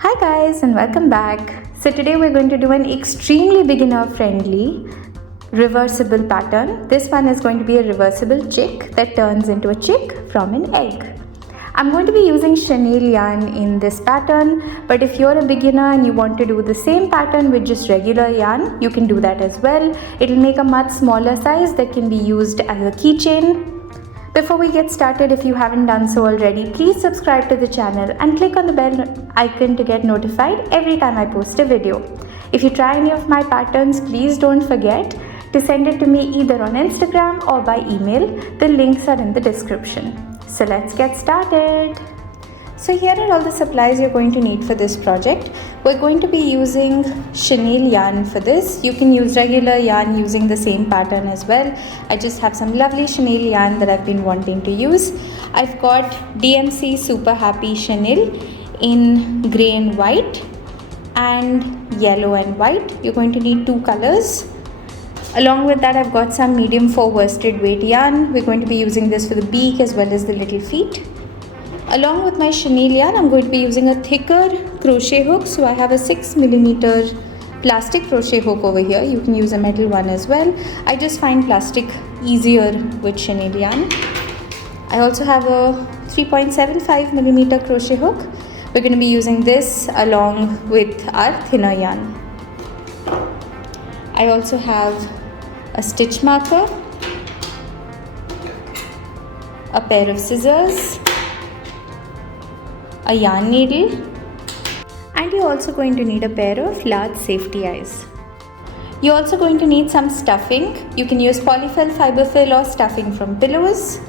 Hi guys and welcome back. So today we're going to do an extremely beginner friendly reversible pattern. This one is going to be a reversible chick that turns into a chick from an egg. I'm going to be using chenille yarn in this pattern, but if you're a beginner and you want to do the same pattern with just regular yarn, you can do that as well. It'll make a much smaller size that can be used as a keychain. Before we get started, if you haven't done so already, please subscribe to the channel and click on the bell icon to get notified every time I post a video. If you try any of my patterns, please don't forget to send it to me either on Instagram or by email. The links are in the description. So let's get started. So here are all the supplies you're going to need for this project. We're going to be using chenille yarn for this. You can use regular yarn using the same pattern as well. I just have some lovely chenille yarn that I've been wanting to use. I've got DMC Super Happy Chenille in grey and white and yellow and white. You're going to need two colors. Along with that, I've got some medium 4 worsted weight yarn. We're going to be using this for the beak as well as the little feet. Along with my chenille yarn, I'm going to be using a thicker crochet hook. So I have a 6mm plastic crochet hook over here. You can use a metal one as well. I just find plastic easier with chenille yarn. I also have a 3.75mm crochet hook. We're going to be using this along with our thinner yarn. I also have a stitch marker, a pair of scissors, a yarn needle, and you're also going to need a pair of large safety eyes. You're also going to need some stuffing. You can use polyfill, fiberfill or stuffing from pillows.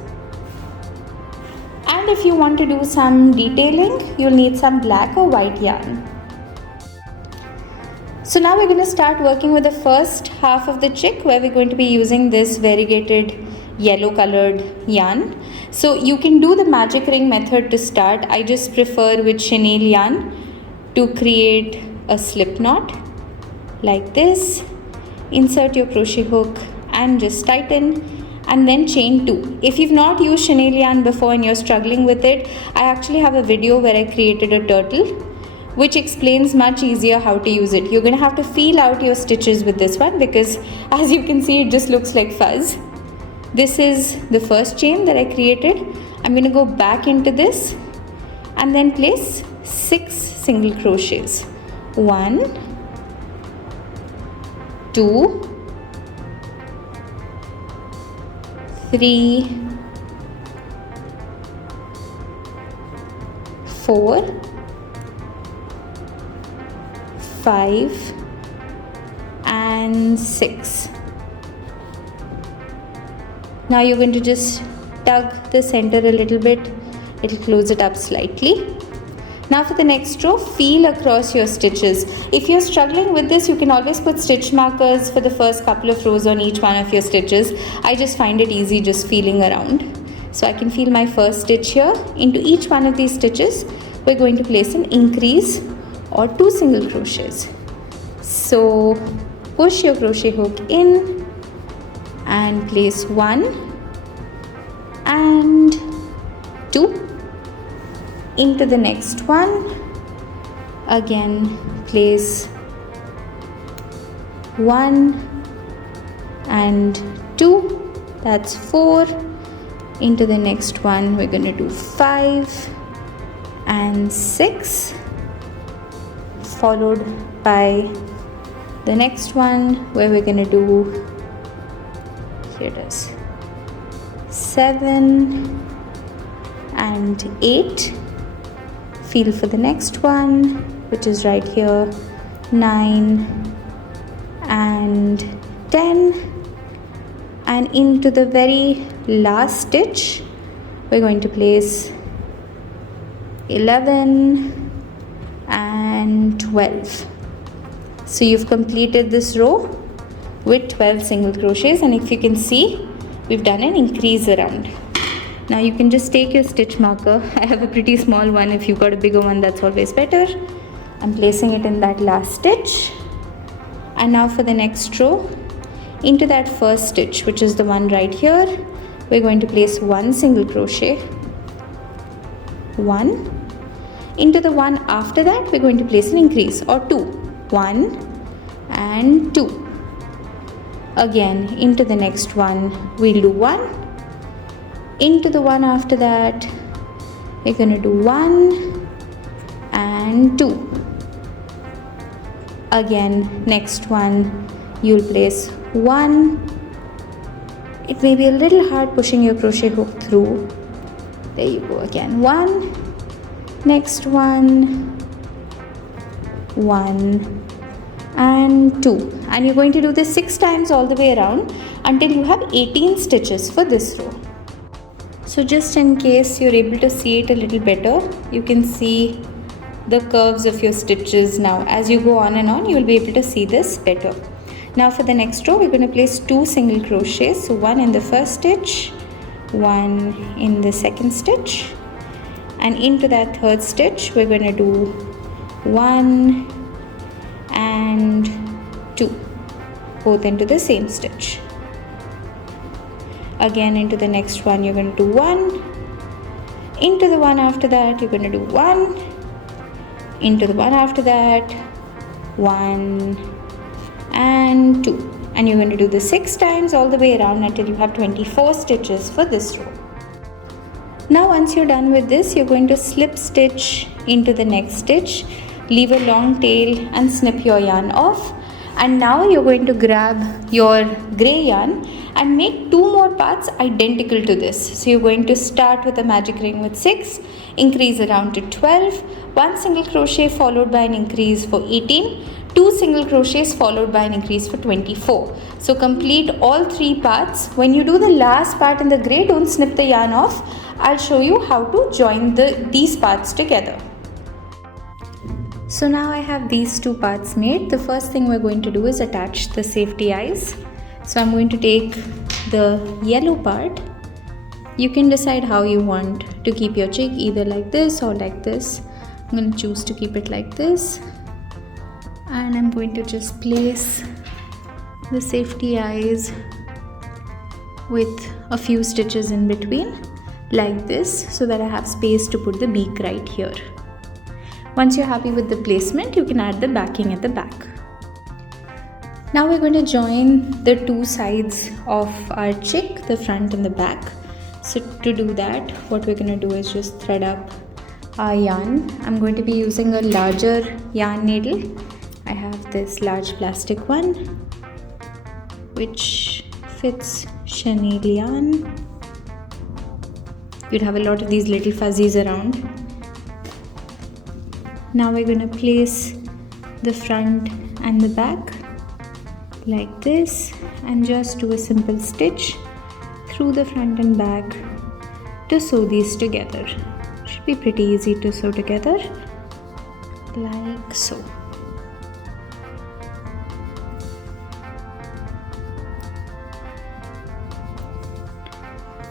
And if you want to do some detailing, you'll need some black or white yarn. So now we're going to start working with the first half of the chick, where we're going to be using this variegated yellow colored yarn. So you can do the magic ring method to start. I just prefer with chenille yarn to create a slip knot like this. Insert your crochet hook and just tighten and then chain 2. If you've not used chenille yarn before and you're struggling with it, I actually have a video where I created a turtle which explains much easier how to use it. You're going to have to feel out your stitches with this one because as you can see, it just looks like fuzz. This is the first chain that I created. I'm going to go back into this and then place 6 single crochets. 1, 2, 3, 4, 5 and 6. Now you're going to just tug the center a little bit. It'll close it up slightly. Now for the next row, feel across your stitches. If you're struggling with this, you can always put stitch markers for the first couple of rows on each one of your stitches. I just find it easy just feeling around. So I can feel my first stitch here. Into each one of these stitches, we're going to place an increase or 2 single crochets. So push your crochet hook in and place 1 and 2 into the next one. Again place 1 and 2, that's 4. Into the next one we're going to do 5 and 6, followed by the next one where we're going to do, here it is, 7 and 8. Feel for the next one, which is right here, 9 and 10. And into the very last stitch, we're going to place 11 and 12. So you've completed this row with 12 single crochets, and if you can see, we've done an increase around. Now you can just take your stitch marker. I have a pretty small one. If you've got a bigger one, that's always better. I'm placing it in that last stitch. And now for the next row, into that first stitch, which is the one right here, we're going to place 1 single crochet, 1. Into the one after that, we're going to place an increase or 2. 1 and 2. Again, into the next one, we'll do 1. Into the one after that, we're going to do 1 and 2. Again, next one, you'll place 1. It may be a little hard pushing your crochet hook through. There you go again. 1. Next one, 1 and 2. And you're going to do this 6 times all the way around until you have 18 stitches for this row. So just in case you're able to see it a little better, you can see the curves of your stitches now. As you go on and on, you'll be able to see this better. Now for the next row, we're going to place 2 single crochets. So 1 in the first stitch, 1 in the second stitch, and into that third stitch, we're going to do 1 and 2, both into the same stitch. Again, into the next one, you're going to do 1. Into the one after that, you're going to do 1. Into the one after that, 1 and 2. And you're going to do this 6 times all the way around until you have 24 stitches for this row. Now once you're done with this, you're going to slip stitch into the next stitch, leave a long tail and snip your yarn off. And now you're going to grab your grey yarn and make 2 more parts identical to this. So you're going to start with a magic ring with 6, increase around to 12, 1 single crochet followed by an increase for 18, 2 single crochets followed by an increase for 24. So complete all 3 parts. When you do the last part in the grey, don't snip the yarn off. I'll show you how to join these parts together. So now I have these 2 parts made. The first thing we're going to do is attach the safety eyes. So I'm going to take the yellow part. You can decide how you want to keep your chick, either like this or like this. I'm going to choose to keep it like this. And I'm going to just place the safety eyes with a few stitches in between like this, so that I have space to put the beak right here. Once you're happy with the placement, you can add the backing at the back. Now we're going to join the 2 sides of our chick, the front and the back. So to do that, what we're going to do is just thread up our yarn. I'm going to be using a larger yarn needle. I have this large plastic one, which fits chenille yarn. You'd have a lot of these little fuzzies around. Now we're going to place the front and the back like this and just do a simple stitch through the front and back to sew these together. Should be pretty easy to sew together, like so.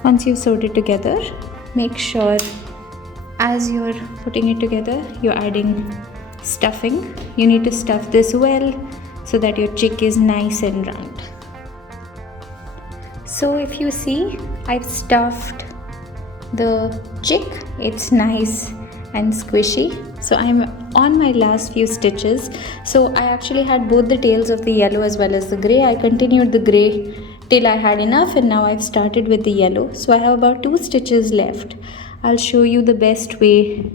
Once you've sewed it together, make sure as you're putting it together, you're adding stuffing. You need to stuff this well so that your chick is nice and round. So if you see, I've stuffed the chick. It's nice and squishy. So I'm on my last few stitches. So I actually had both the tails of the yellow as well as the grey. I continued the grey till I had enough, and now I've started with the yellow. So I have about 2 stitches left. I'll show you the best way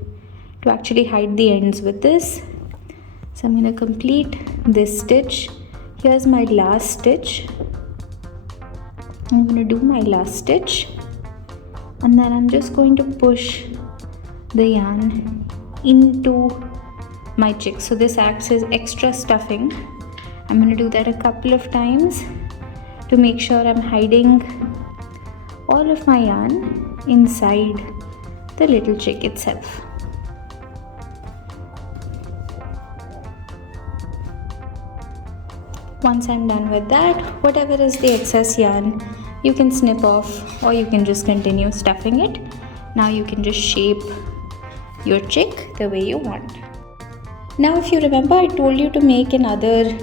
to actually hide the ends with this. So I'm going to complete this stitch. Here's my last stitch. I'm going to do my last stitch, and then I'm just going to push the yarn into my chick. So this acts as extra stuffing. I'm going to do that a couple of times to make sure I'm hiding all of my yarn inside the little chick itself. Once I'm done with that, whatever is the excess yarn, you can snip off or you can just continue stuffing it. Now you can just shape your chick the way you want. Now if you remember, I told you to make another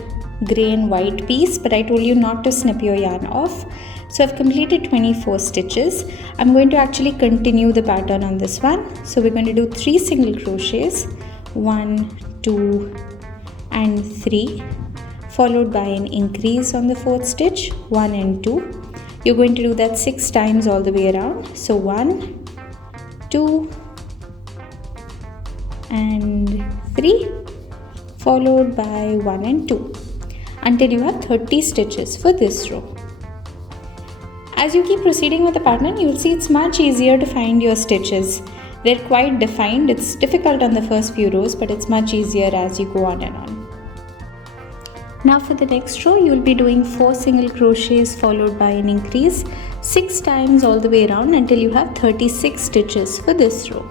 grey and white piece, but I told you not to snip your yarn off. So I've completed 24 stitches. I'm going to actually continue the pattern on this one. So we're going to do 3 single crochets, 1, 2 and 3, followed by an increase on the 4th stitch, 1 and 2. You're going to do that 6 times all the way around. So 1, 2 and 3, followed by 1 and 2, until you have 30 stitches for this row. As you keep proceeding with the pattern, you will see it's much easier to find your stitches. They're quite defined. It's difficult on the first few rows, but it's much easier as you go on and on. Now for the next row, you will be doing 4 single crochets followed by an increase 6 times all the way around until you have 36 stitches for this row.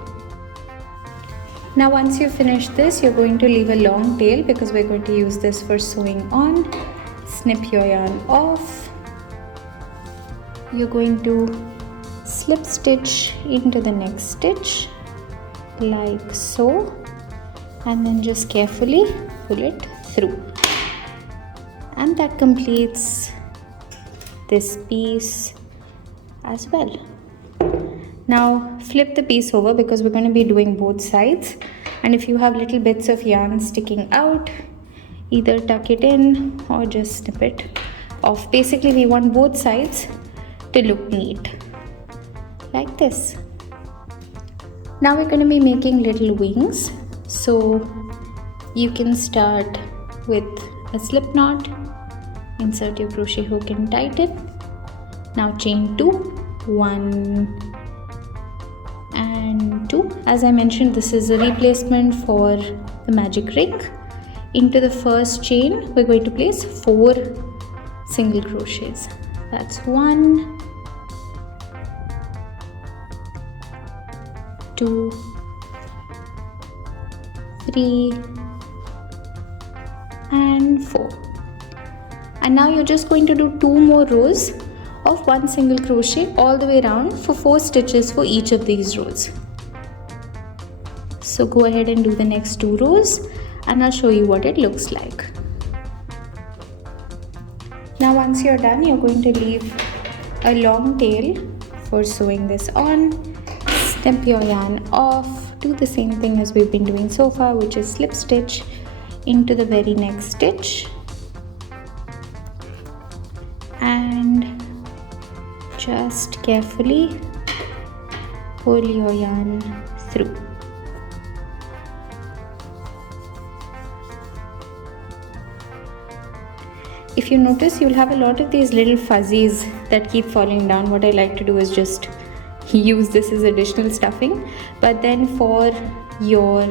Now once you finish this, you're going to leave a long tail because we're going to use this for sewing on. Snip your yarn off. You're going to slip stitch into the next stitch like so, and then just carefully pull it through. And that completes this piece as well. Now flip the piece over because we're going to be doing both sides, and if you have little bits of yarn sticking out, either tuck it in or just snip it off. Basically we want both sides to look neat like this. Now we're going to be making little wings, so you can start with a slip knot, insert your crochet hook and tighten. Now chain 2, 1 and 2. As I mentioned, this is a replacement for the magic ring. Into the first chain we're going to place 4 single crochets. That's 1, 2, 3 and 4. And now you're just going to do 2 more rows of 1 single crochet all the way around for 4 stitches for each of these rows. So go ahead and do the next 2 rows and I'll show you what it looks like. Now once you're done, you're going to leave a long tail for sewing this on. Snip your yarn off. Do the same thing as we've been doing so far, which is slip stitch into the very next stitch and just carefully pull your yarn through. If you notice, you'll have a lot of these little fuzzies that keep falling down. What I like to do is just use this as additional stuffing, but then for your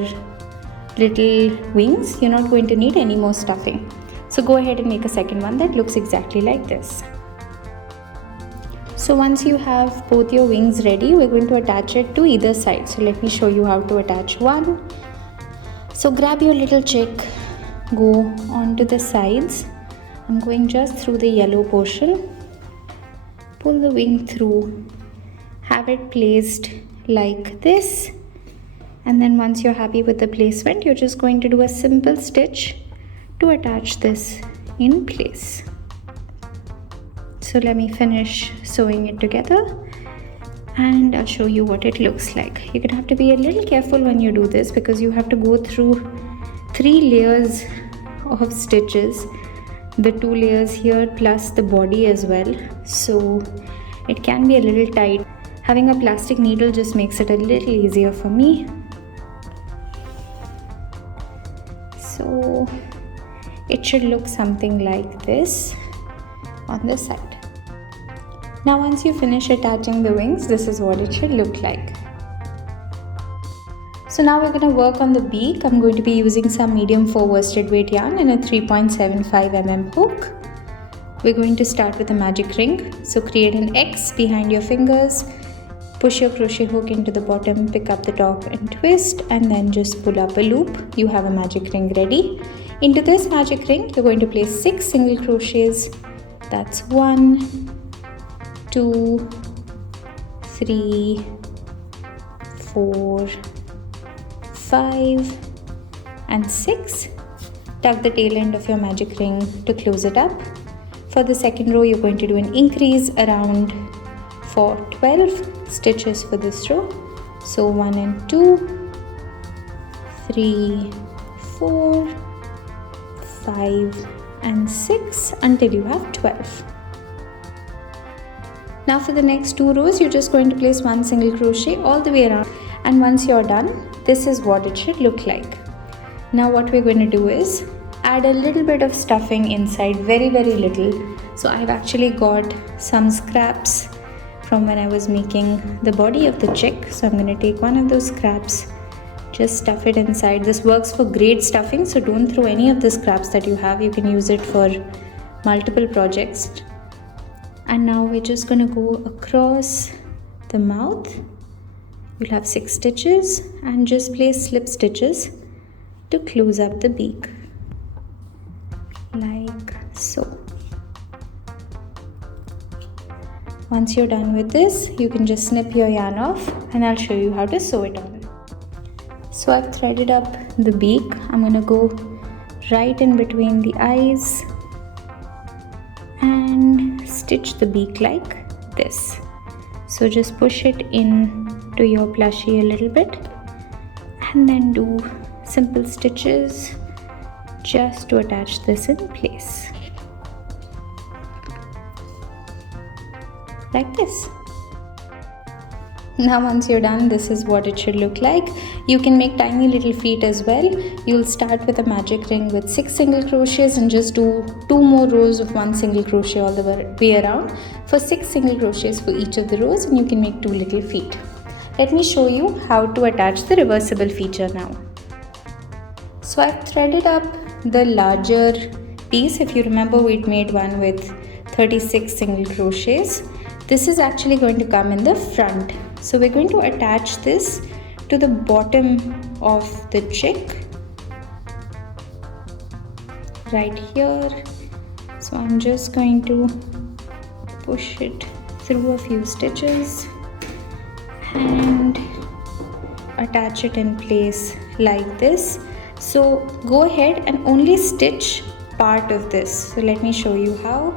little wings, you're not going to need any more stuffing. So go ahead and make a second one that looks exactly like this. So once you have both your wings ready, we're going to attach it to either side. So let me show you how to attach one. So grab your little chick, go onto the sides. I'm going just through the yellow portion, pull the wing through, have it placed like this, and then once you're happy with the placement, you're just going to do a simple stitch to attach this in place. So let me finish sewing it together and I'll show you what it looks like. You're gonna have to be a little careful when you do this because you have to go through 3 layers of stitches, the 2 layers here plus the body as well, so it can be a little tight. Having a plastic needle just makes it a little easier for me. So it should look something like this on the side. Now once you finish attaching the wings, this is what it should look like. So now we're going to work on the beak. I'm going to be using some medium 4 worsted weight yarn and a 3.75 mm hook. We're going to start with a magic ring. So create an X behind your fingers, push your crochet hook into the bottom, pick up the top and twist, and then just pull up a loop. You have a magic ring ready. Into this magic ring, you're going to place 6 single crochets. That's 1, 2, 3, 4, 5 and 6. Tuck the tail end of your magic ring to close it up. For the second row, you're going to do an increase around for 12 stitches for this row. So 1 and 2, 3, 4, 5 and 6 until you have 12. Now for the next 2 rows, you're just going to place 1 single crochet all the way around, and once you're done, this is what it should look like. Now what we're going to do is add a little bit of stuffing inside, very little. So I've actually got some scraps from when I was making the body of the chick. So I'm going to take one of those scraps, just stuff it inside. This works for great stuffing, so don't throw any of the scraps that you have. You can use it for multiple projects. And now we're just going to go across the mouth. You'll have 6 stitches and just place slip stitches to close up the beak, like so. Once you're done with this, you can just snip your yarn off and I'll show you how to sew it on. So I've threaded up the beak. I'm going to go right in between the eyes and stitch the beak like this. So just push it in to your plushie a little bit and then do simple stitches just to attach this in place, like this. Now once you're done, this is what it should look like. You can make tiny little feet as well. You'll start with a magic ring with 6 single crochets and just do 2 more rows of 1 single crochet all the way around for 6 single crochets for each of the rows, and you can make 2 little feet. Let me show you how to attach the reversible feature now. So I've threaded up the larger piece. If you remember, we'd made one with 36 single crochets. This is actually going to come in the front. So we're going to attach this to the bottom of the chick right here. So I'm just going to push it through a few stitches and attach it in place like this. So go ahead and only stitch part of this. So let me show you how.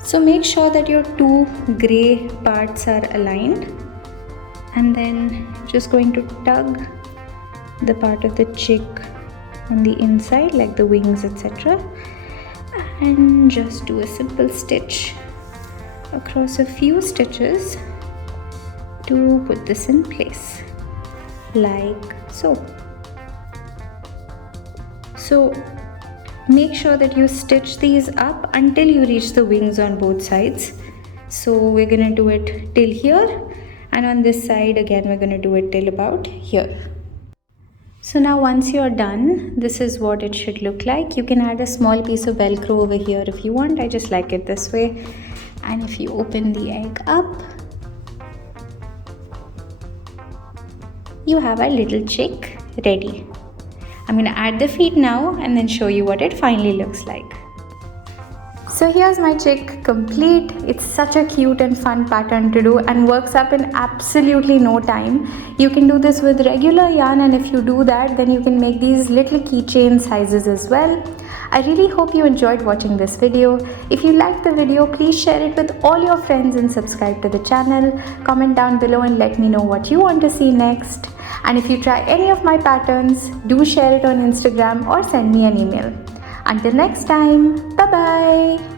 So make sure that your 2 gray parts are aligned, and then just going to tug the part of the chick on the inside like the wings, etc., and just do a simple stitch across a few stitches to put this in place like so. So make sure that you stitch these up until you reach the wings on both sides. So we're going to do it till here, and on this side again we're going to do it till about here. So now once you're done, this is what it should look like. You can add a small piece of velcro over here if you want. I just like it this way. And if you open the egg up, you have a little chick ready. I'm going to add the feet now and then show you what it finally looks like. So here's my chick complete. It's such a cute and fun pattern to do and works up in absolutely no time. You can do this with regular yarn, and if you do that, then you can make these little keychain sizes as well. I really hope you enjoyed watching this video. If you liked the video, please share it with all your friends and subscribe to the channel. Comment down below and let me know what you want to see next. And if you try any of my patterns, do share it on Instagram or send me an email. Until next time, bye-bye.